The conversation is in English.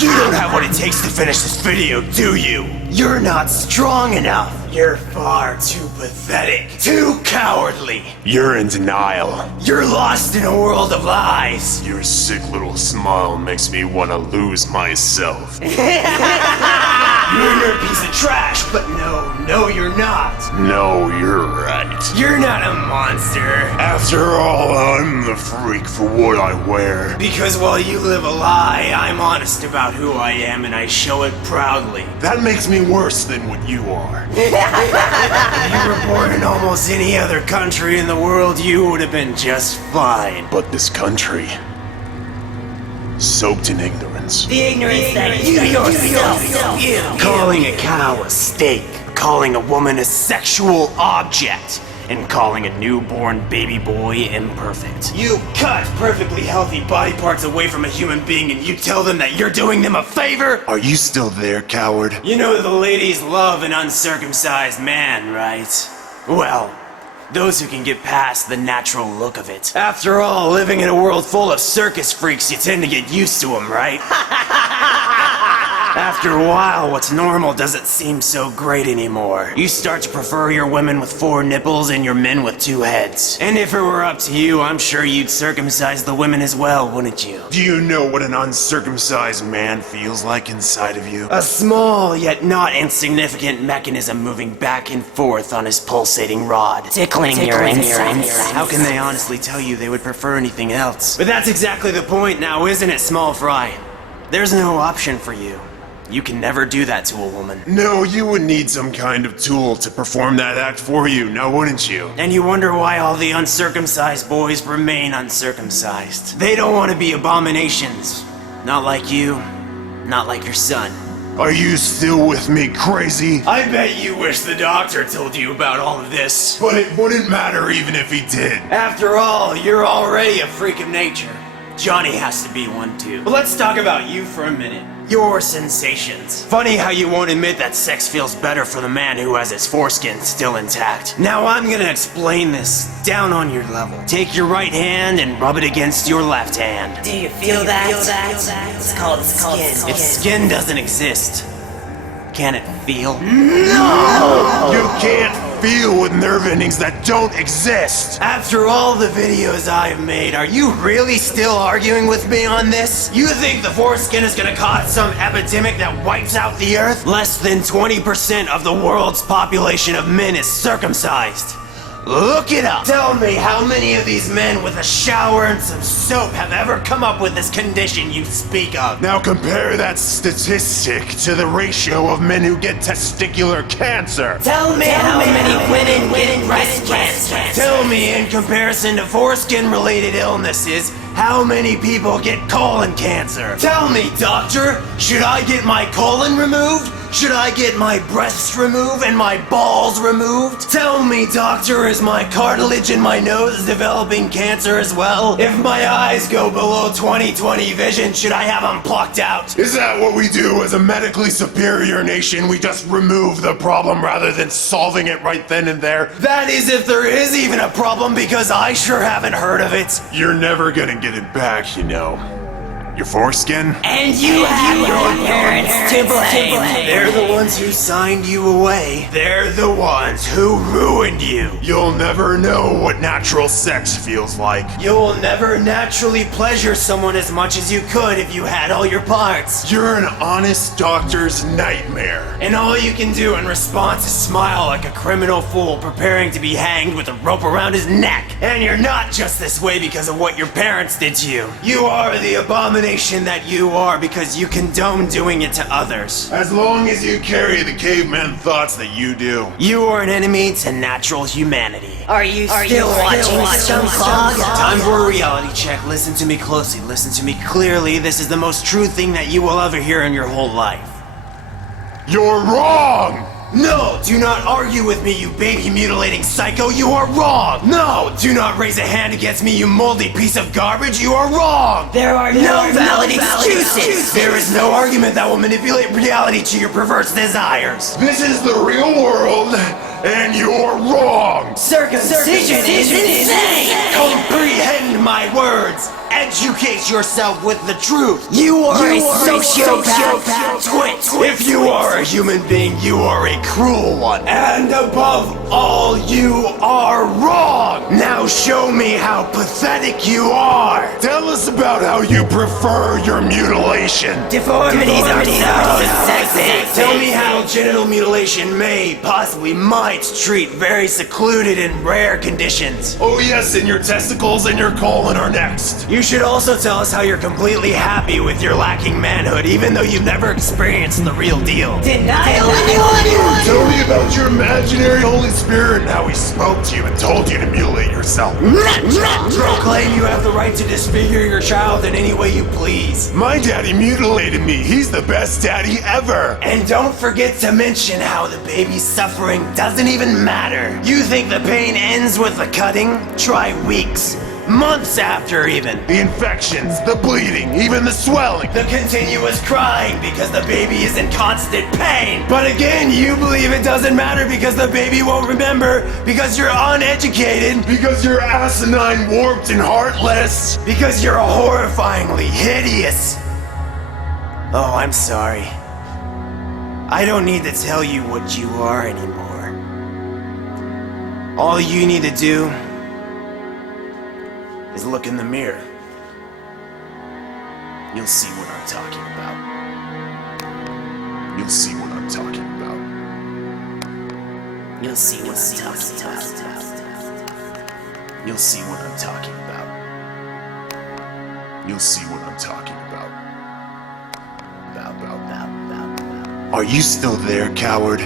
You don't have what it takes to finish this video, do you? You're not strong enough. You're far too pathetic. Too cowardly. You're in denial. You're lost in a world of lies. Your sick little smile makes me want to lose myself. You're a piece of trash, but no, you're not. No, you're right. You're not a monster. After all, I'm the freak for what I wear. Because while you live a lie, I'm honest about who I am and I show it proudly. That makes me worse than what you are. If you were born in almost any other country in the world, you would have been just fine. But this country, soaked in ignorance. The ignorance that you yourself feel. Calling a cow a steak, calling a woman a sexual object, and calling a newborn baby boy imperfect. You cut perfectly healthy body parts away from a human being and you tell them that you're doing them a favor? Are you still there, coward? You know the ladies love an uncircumcised man, right? Well, those who can get past the natural look of it. After all, living in a world full of circus freaks, you tend to get used to them, right? After a while, what's normal doesn't seem so great anymore. You start to prefer your women with 4 nipples and your men with 2 heads. And if it were up to you, I'm sure you'd circumcise the women as well, wouldn't you? Do you know what an uncircumcised man feels like inside of you? A small yet not insignificant mechanism moving back and forth on his pulsating rod. Tickling your insides. How can they honestly tell you they would prefer anything else? But that's exactly the point now, isn't it, small fry? There's no option for you. You can never do that to a woman. No, you would need some kind of tool to perform that act for you, now wouldn't you? And you wonder why all the uncircumcised boys remain uncircumcised. They don't want to be abominations. Not like you, not like your son. Are you still with me, crazy? I bet you wish the doctor told you about all of this. But it wouldn't matter even if he did. After all, you're already a freak of nature. Johnny has to be one too. But let's talk about you for a minute. Your sensations. Funny how you won't admit that sex feels better for the man who has his foreskin still intact. Now I'm gonna explain this down on your level. Take your right hand and rub it against your left hand. Do you feel that? It's called skin. If skin doesn't exist, can it feel? No! You can't feel with nerve endings that don't exist! After all the videos I've made, are you really still arguing with me on this? You think the foreskin is gonna cause some epidemic that wipes out the earth? Less than 20% of the world's population of men is circumcised. Look it up. Tell me how many of these men with a shower and some soap have ever come up with this condition you speak of. Now compare that statistic to the ratio of men who get testicular cancer. Tell me how many women get breast cancer. Tell me, in comparison to foreskin-related illnesses, how many people get colon cancer? Tell me, doctor, should I get my colon removed? Should I get my breasts removed and my balls removed? Tell me, doctor, is my cartilage in my nose developing cancer as well? If my eyes go below 20/20 vision, should I have them plucked out? Is that what we do as a medically superior nation? We just remove the problem rather than solving it right then and there? That is if there is even a problem, because I sure haven't heard of it. You're never gonna get it back, you know. Your foreskin? And you have your parents to blame. They're the ones who signed you away. They're the ones who ruined you. You'll never know what natural sex feels like. You'll never naturally pleasure someone as much as you could if you had all your parts. You're an honest doctor's nightmare. And all you can do in response is smile like a criminal fool preparing to be hanged with a rope around his neck. And you're not just this way because of what your parents did to you. You are the abomination that you are because you condone doing it to others. As long as you carry the caveman thoughts that you do. You are an enemy to natural humanity. Are you still watching Scumclog? Time for a reality check. Listen to me closely. Listen to me clearly. This is the most true thing that you will ever hear in your whole life. You're wrong! No, do not argue with me, you baby-mutilating psycho. You are wrong. No, do not raise a hand against me, you moldy piece of garbage. You are wrong. There are no valid excuses. There is no argument that will manipulate reality to your perverse desires. This is the real world, and you're wrong! Circumcision is insane! Comprehend my words. Educate yourself with the truth. You are a sociopath. Twit. If you are a human being, you are a cruel one. And above all, you are wrong. Now show me how pathetic you are. Tell us about how you prefer your mutilation. Deformities are so sexy. Tell me how genital mutilation might treat very secluded and rare conditions. Oh yes, and your testicles and your colon are next. You should also tell us how you're completely happy with your lacking manhood, even though you've never experienced the real deal. Denial. Tell me about your imaginary Holy Spirit and how he spoke to you and told you to mutilate yourself. Proclaim you have the right to disfigure your child in any way you please. My daddy mutilated me. He's the best daddy ever. And don't forget to mention how the baby's suffering doesn't even matter. You think the pain ends with the cutting? Try weeks. Months after even. The infections, the bleeding, even the swelling. The continuous crying because the baby is in constant pain. But again, you believe it doesn't matter because the baby won't remember, because you're uneducated, Because you're asinine, warped, and heartless. because you're horrifyingly hideous. Oh, I'm sorry. I don't need to tell you what you are anymore. All you need to do is look in the mirror. You'll see what I'm talking about. You'll see what I'm talking about. You'll see what I'm talking about. You'll see what I'm talking about. You'll see what I'm talking about. About. Are you still there, coward?